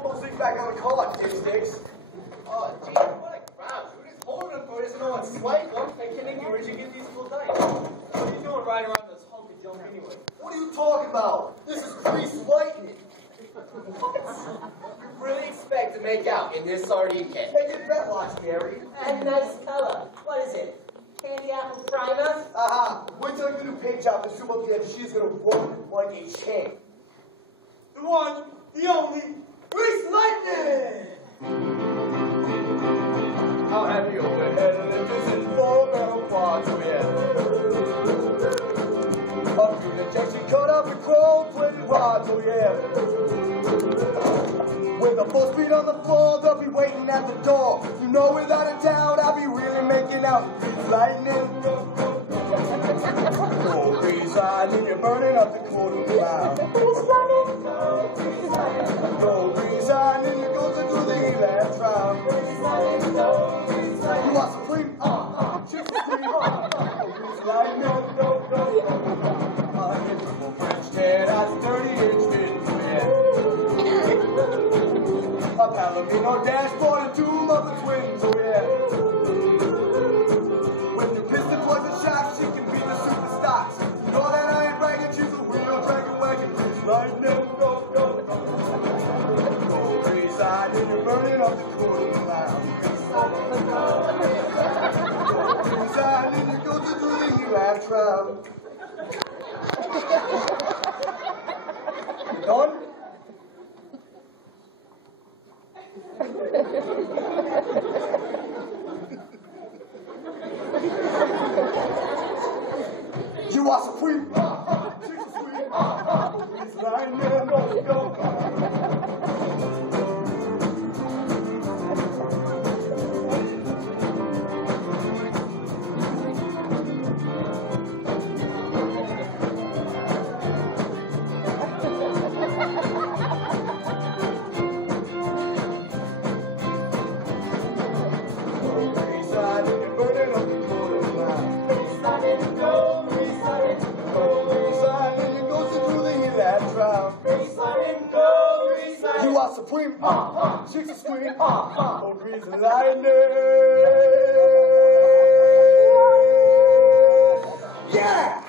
put those things back on the car, dipsticks. Oh, gee, what a crowd. Who just holding them for? Isn't no one swipe them? Hey, Nicky, where'd you get these cool dice? What are you doing riding around this hunk of junk anyway? What are you talking about? This is pre-slightening. You really expect to make out in this sardine can? Hey, you bet watch, Gary. And nice color. What is it? Candy apple primer? Wait till I get a new paint job and zoom up the edge. She's gonna work like a champ. The one, the only, Grease Lightning! I'll have you overhead and this is 4-barrel quads, oh yeah. A green injection cut up and chrome-plated rods, oh yeah. With a full speed on the floor, they'll be waiting at the door. You know without a doubt, I'll be really making out Grease Lightning. Oh, Grease Lightning, you're burning up the quarter cloud. Grease lightning. Grease lightning. Oh, Grease Lightning, you're going to do the last round. Grease lightning. Grease lightning. You are supreme, she's supreme, Grease Lightning, I hit the French head, that's 30-inch fins, yeah. A Palomino dashboard and 2 Muppet twins, oh yeah. When your piston wasn't shot, she can beat the super stocks. You know that I ain't bragging, she's a real dragon wagon. Grease Lightning, go. Go, Grease Lightning, you're burning up the quarter cloud. Grease Lightning, you're going to do the last round. You done? You are supreme. She's sweet. Grease Lightning, go. You are supreme, she's a sweet, oh, Grease Lightning. Yeah!